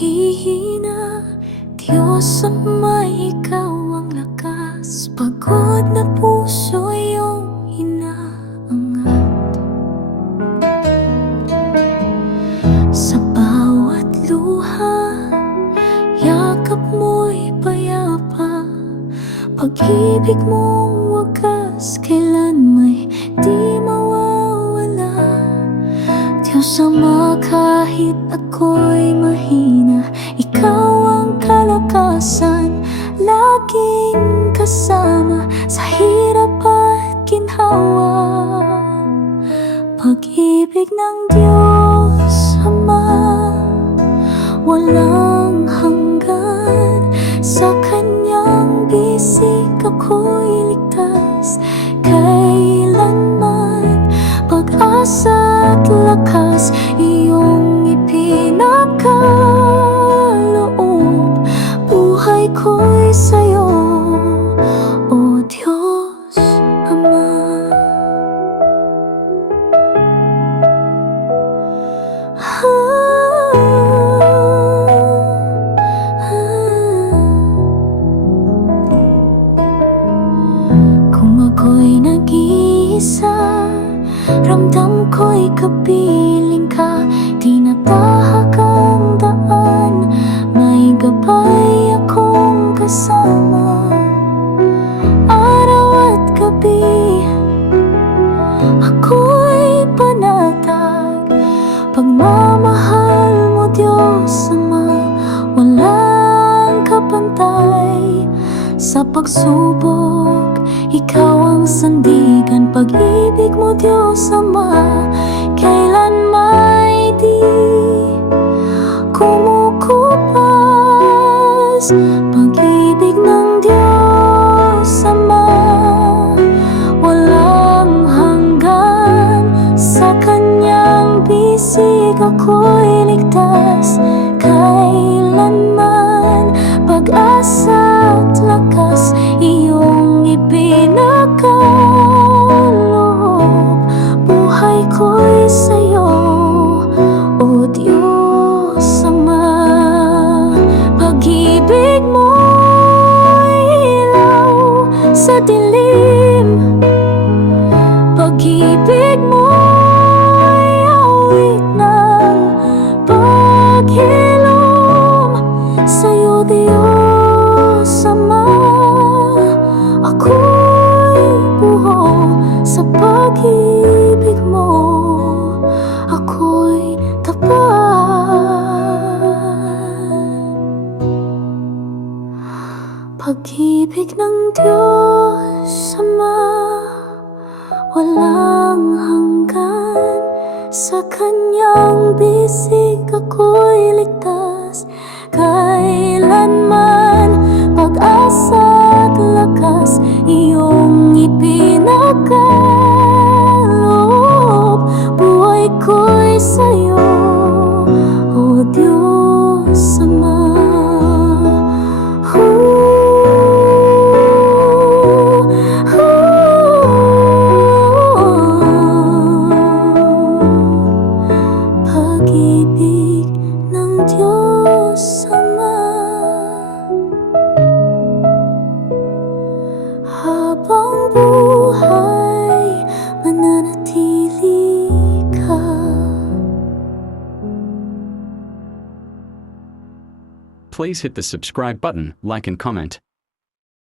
naghihina, Diyos Ama, Ikaw ang lakas. Pagod na puso iyong inaangat. Sa bawat luha, yakap mo'y payapa. Pag-ibig mong wagas, kailan may di mawawala. Diyos Ama, kahit ako'y mahina, Ikaw ang kalakasan, laging kasama sa hirap at ginhawa. Pag-ibig ng Diyos Ama, walang hanggan. Sa Kanyang bisig ako'y ligtas kailanman. Pag-asa at lakas iyong ipinakaloob. Buhay ko'y sa'yo, O Diyos Ama. Kung ako'y nag-iisa, ramdam ko'y kapiling ka. Tinatahak ang daan, may gabay akong kasama. Araw at gabi, ako'y panatag. Pagmamahal mo, Diyos Ama, walang kapantay. Sa pagsubok, Ikaw ang sandigan. Pag-ibig mo, Diyos Ama, kailan may di kumukupas. Pag-ibig ng Diyos Ama, walang hanggan. Sa Kanyang bisig ako'y ligtas kailanman. Pag-asa at lakas iyong ipinakaloob. Buhay ko'y sa'yo, O Diyos Ama. Pag-ibig mo'y ilaw sa dilim. Pag-ibig mo'y awit ng paghilom. Sa'yo, Diyos Ama, ako'y buho. Sa pag-ibig mo, ako'y tapat. Pag-ibig ng Diyos Ama, walang hanggan. Sa Kanyang bisig ako'y ligtas kailanman. Pag-asa at lakas iyong ipinakaloob. Buhay ko'y sa'yo, O Diyos Ama. Pag-ibig ng Diyos Ama, habang buhay mananatili ka. Please hit the subscribe button, like and comment.